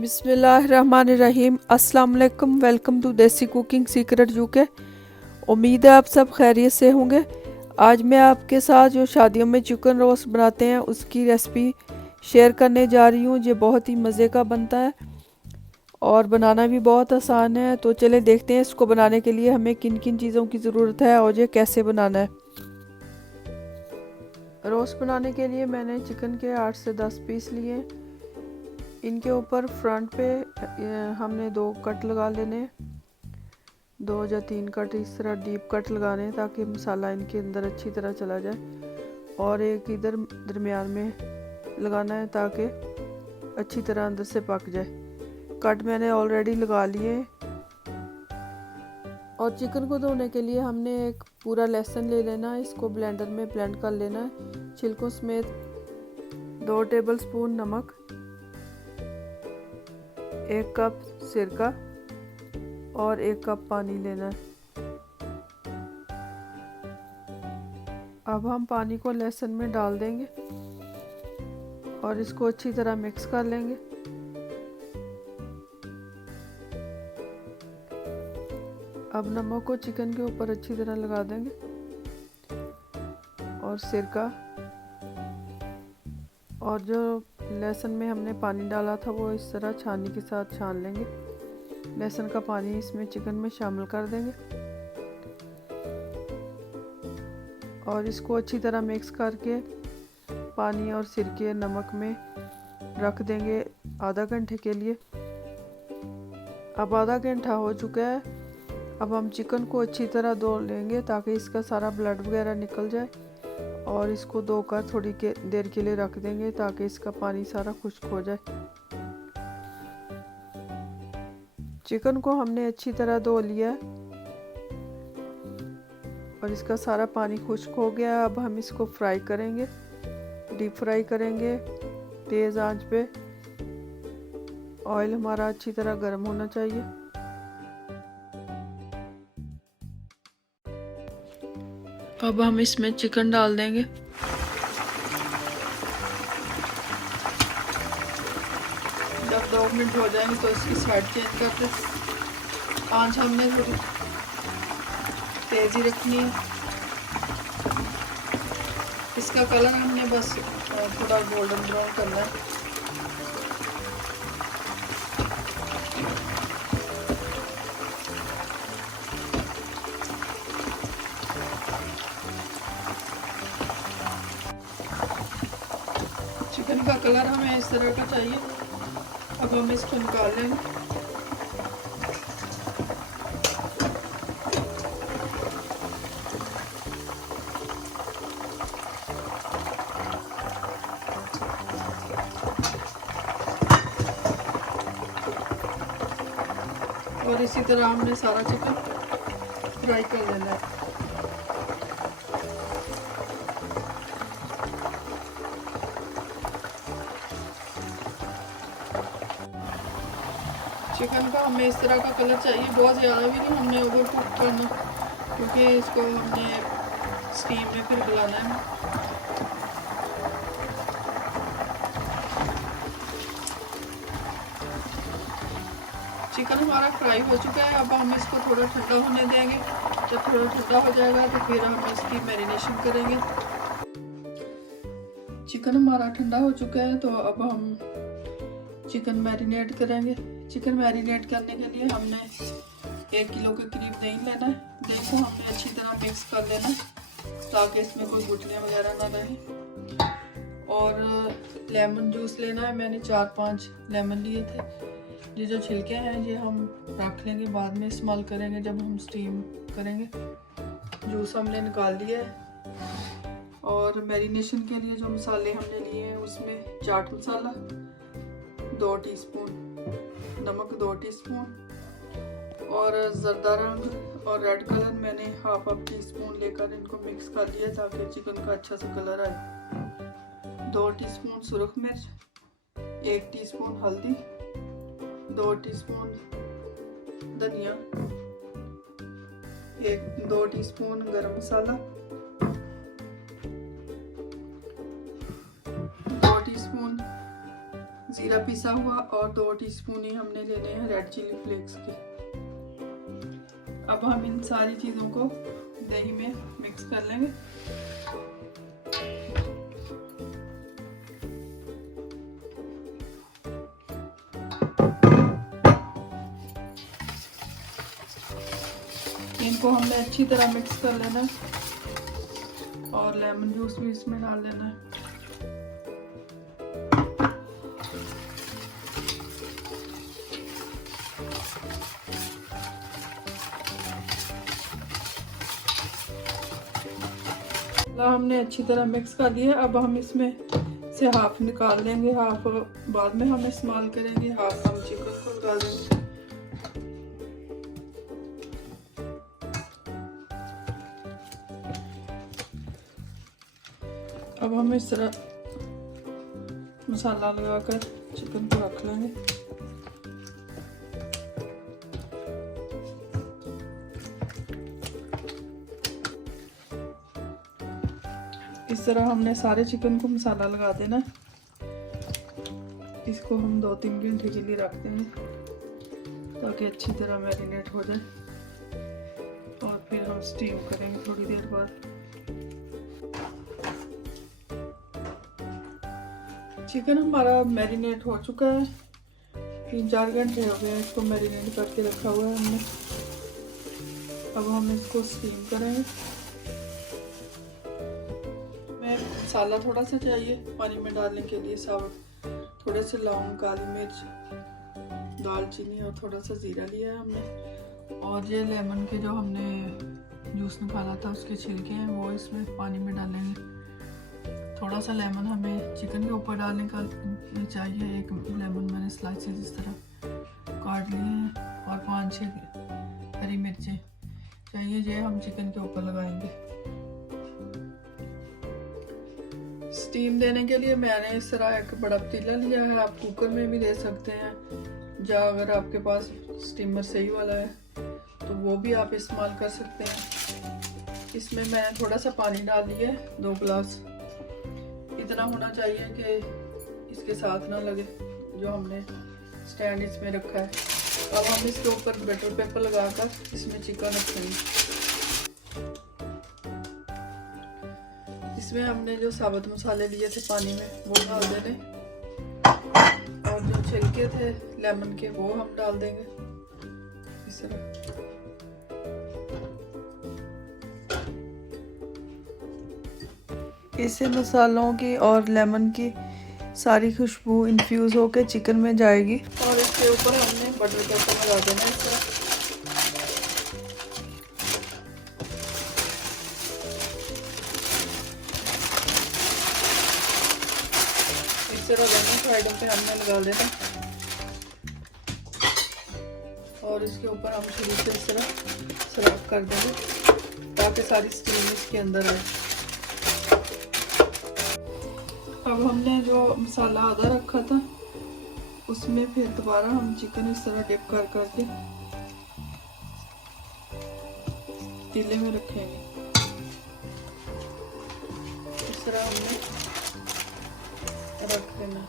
बिस्मिल्लाहिर्रहमानिर्रहीम। अस्सलाम वालेकुम। वेलकम टू देसी कुकिंग सीक्रेट यूके। उम्मीद है आप सब खैरियत से होंगे। आज मैं आपके साथ जो शादियों में चिकन रोस्ट बनाते हैं उसकी रेसिपी शेयर करने जा रही हूँ। ये बहुत ही मज़े का बनता है और बनाना भी बहुत आसान है। तो चलें देखते हैं इसको बनाने के लिए हमें किन किन चीज़ों की ज़रूरत है और ये कैसे बनाना है। रोस्ट बनाने के लिए मैंने चिकन के 8 से 10 पीस लिए। इनके ऊपर फ्रंट पे हमने 2 कट लगा लेने, 2 या 3 कट इस तरह डीप कट लगाने हैं ताकि मसाला इनके अंदर अच्छी तरह चला जाए, और एक इधर दरमियान में लगाना है ताकि अच्छी तरह अंदर से पक जाए। कट मैंने ऑलरेडी लगा लिए। और चिकन को धोने के लिए हमने एक पूरा लहसुन ले लेना है, इसको ब्लेंडर में ब्लेंड कर लेना है छिलकों समेत। 2 टेबलस्पून नमक, 1 कप सिरका और 1 कप पानी लेना है। अब हम पानी को लहसुन में डाल देंगे और इसको अच्छी तरह मिक्स कर लेंगे। अब नमक को चिकन के ऊपर अच्छी तरह लगा देंगे और सिरका और जो लहसुन में हमने पानी डाला था वो इस तरह छानी के साथ छान लेंगे। लहसुन का पानी इसमें चिकन में शामिल कर देंगे और इसको अच्छी तरह मिक्स करके पानी और सिरके नमक में रख देंगे आधा घंटे के लिए। अब आधा घंटा हो चुका है। अब हम चिकन को अच्छी तरह धो लेंगे ताकि इसका सारा ब्लड वगैरह निकल जाए, और इसको धोकर थोड़ी देर के लिए रख देंगे ताकि इसका पानी सारा खुश्क हो जाए। चिकन को हमने अच्छी तरह धो लिया और इसका सारा पानी खुश्क हो गया। अब हम इसको फ्राई करेंगे, डीप फ्राई करेंगे तेज़ आंच पे। ऑयल हमारा अच्छी तरह गर्म होना चाहिए। अब हम इसमें चिकन डाल देंगे। जब 2 मिनट हो जाएंगे तो इसकी साइड चेंज कर दे। आंच हमने थोड़ी तेज़ी रखनी है। इसका कलर हमने बस थोड़ा गोल्डन ब्राउन करना है। चिकन का कलर हमें इस तरह का चाहिए। अब हम इसको निकाल लेंगे। और इसी तरह हमने सारा चिकन फ्राई कर लेना है। चिकन का हमें इस तरह का कलर चाहिए, बहुत ज़्यादा भी नहीं हमने ओवर कुक करना, क्योंकि इसको हमने स्टीम में फिर गलाना है। चिकन हमारा फ्राई हो चुका है। अब हम इसको थोड़ा ठंडा होने देंगे। जब थोड़ा ठंडा हो जाएगा तो फिर हम इसकी मैरिनेशन करेंगे। चिकन हमारा ठंडा हो चुका है तो अब हम चिकन मैरिनेट करेंगे। चिकन मैरिनेट करने के लिए हमने 1 किलो के करीब दही लेना है। दही को हमने अच्छी तरह मिक्स कर लेना ताकि इसमें कोई गुठलियाँ वगैरह ना रहें। और लेमन जूस लेना है। मैंने 4-5 लेमन लिए थे। ये जो छिलके हैं ये हम रख लेंगे, बाद में इस्तेमाल करेंगे जब हम स्टीम करेंगे। जूस हमने निकाल लिया है। और मैरिनेशन के लिए जो मसाले हमने लिए हैं उसमें चाट मसाला 2 टीस्पून, नमक 2 टीस्पून और ज़रदा रंग और रेड कलर मैंने हाफ टीस्पून लेकर इनको मिक्स कर लिया ताकि चिकन का अच्छा सा कलर आए। 2 टीस्पून सुरख मिर्च, 1 टीस्पून हल्दी, 2 टीस्पून धनिया, 2 टीस्पून गरम मसाला, 2 टीस्पून जीरा पिसा हुआ और 2 टीस्पून ही हमने लेने हैं रेड चिली फ्लेक्स के। अब हम इन सारी चीज़ों को दही में मिक्स कर लेंगे। इनको हमने अच्छी तरह मिक्स कर लेना है और लेमन जूस भी इसमें डाल लेना है। हमने अच्छी तरह मिक्स कर दिया। अब हम इसमें से हाफ निकाल लेंगे, हाफ बाद में हम इस्तेमाल करेंगे, हाफ हम चिकन को लगा देंगे। अब हम इस तरह मसाला लगाकर चिकन को रख लेंगे। इस तरह हमने सारे चिकन को मसाला लगा देना। इसको हम 2-3 घंटे के लिए रखते हैं ताकि अच्छी तरह मैरिनेट हो जाए और फिर हम स्टीम करेंगे थोड़ी देर बाद। चिकन हमारा मैरिनेट हो चुका है, 3-4 घंटे हो गए इसको मैरिनेट करके रखा हुआ है हमने। अब हम इसको स्टीम करेंगे। मसाला थोड़ा सा चाहिए पानी में डालने के लिए, साबुत थोड़े से लौंग, काली मिर्च, दालचीनी और थोड़ा सा जीरा लिया है हमने। और ये लेमन के जो हमने जूस निकाला था उसके छिलके हैं वो इसमें पानी में डालेंगे। थोड़ा सा लेमन हमें चिकन के ऊपर डालने का चाहिए। एक लेमन मैंने स्लाइसेस इस तरह काट लिए हैं और 5-6 हरी मिर्चें चाहिए, ये हम चिकन के ऊपर लगाएंगे। स्टीम देने के लिए मैंने इस तरह एक बड़ा पतीला लिया है, आप कुकर में भी दे सकते हैं, या अगर आपके पास स्टीमर सही वाला है तो वो भी आप इस्तेमाल कर सकते हैं। इसमें मैंने थोड़ा सा पानी डाल दिया है, 2 गिलास, इतना होना चाहिए कि इसके साथ ना लगे जो हमने स्टैंड इसमें रखा है। अब हम इसके ऊपर बटर पेपर लगाकर इसमें चिकन रखेंगे। इसमें हमने जो साबुत मसाले लिए थे पानी में वो डाल देने और जो छिलके थे लेमन के वो हम डाल देंगे इस तरह। इससे मसालों की और लेमन की सारी खुशबू इन्फ्यूज होकर चिकन में जाएगी। और इसके ऊपर हमने बटर पेपर लगा देना इस तरह। दोनों साइडों पे हमने लगा लेना और इसके ऊपर हम शुरू से इस तरह सर्व कर देंगे ताकि सारी स्टीम इसके अंदर आए। अब हमने जो मसाला आधा रखा था उसमें फिर दोबारा हम चिकन इस तरह डिप कर करके पतीले में रखेंगे। इस तरह हमने रख देना।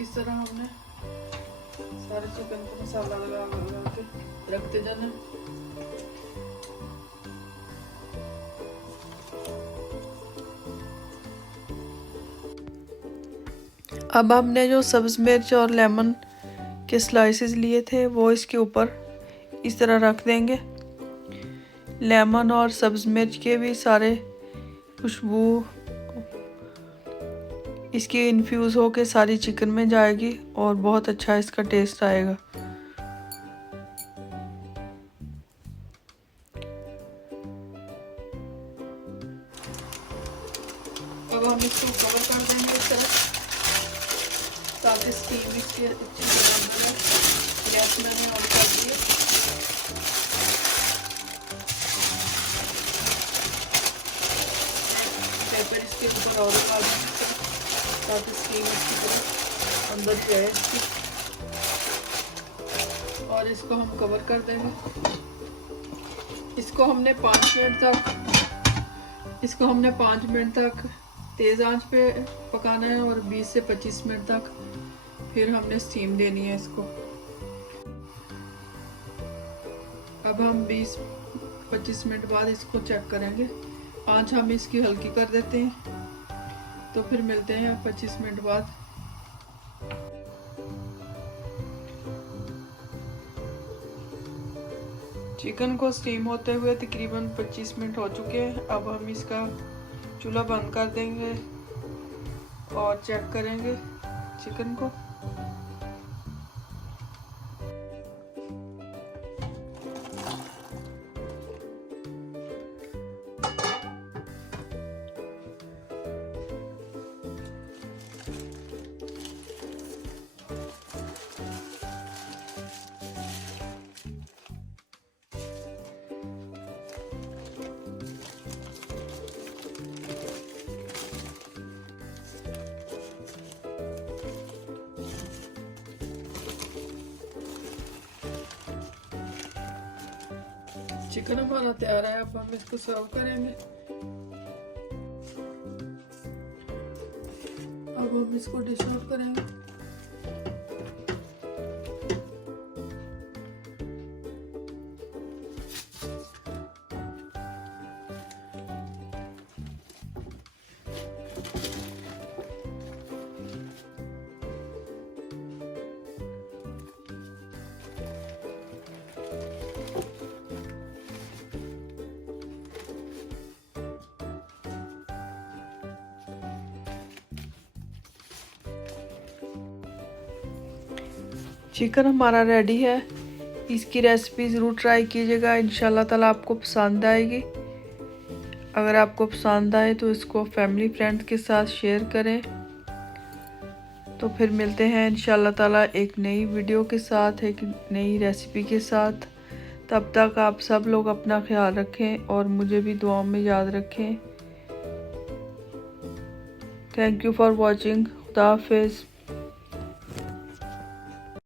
इस तरह हमने सारे चिकन को मसाला लगा के रखते जाना। अब हमने जो सब्ज़ मिर्च और लेमन के स्लाइसेस लिए थे वो इसके ऊपर इस तरह रख देंगे। लेमन और सब्ज़ मिर्च के भी सारे खुशबू इसकी इन्फ्यूज़ होके सारी चिकन में जाएगी और बहुत अच्छा इसका टेस्ट आएगा। अब हम इसको कवर कर देंगे इस तरह ताकि स्टीम इसकी अच्छी तरह गैस मैंने ऑन कर दी। और उठा देंगे ताकि स्टीम अच्छी तरह अंदर जाए इसकी। और इसको हम कवर कर देंगे। इसको हमने 5 मिनट तक तेज़ आंच पे पकाना है और 20 से 25 मिनट तक फिर हमने स्टीम देनी है इसको। अब हम 20-25 मिनट बाद इसको चेक करेंगे। आंच हम इसकी हल्की कर देते हैं, तो फिर मिलते हैं 25 मिनट बाद। चिकन को स्टीम होते हुए तकरीबन 25 मिनट हो चुके हैं। अब हम इसका चूल्हा बंद कर देंगे और चेक करेंगे चिकन को। चिकन हमारा तैयार है। अब हम इसको सर्व करेंगे। अब हम इसको डिश आउट करेंगे। चिकन हमारा रेडी है। इसकी रेसिपी ज़रूर ट्राई कीजिएगा, इंशाल्लाह ताला आपको पसंद आएगी। अगर आपको पसंद आए तो इसको फैमिली फ्रेंड्स के साथ शेयर करें। तो फिर मिलते हैं इंशाल्लाह ताला एक नई वीडियो के साथ, एक नई रेसिपी के साथ। तब तक आप सब लोग अपना ख्याल रखें और मुझे भी दुआओं में याद रखें। Thank you for watching. खुदा हाफिज़।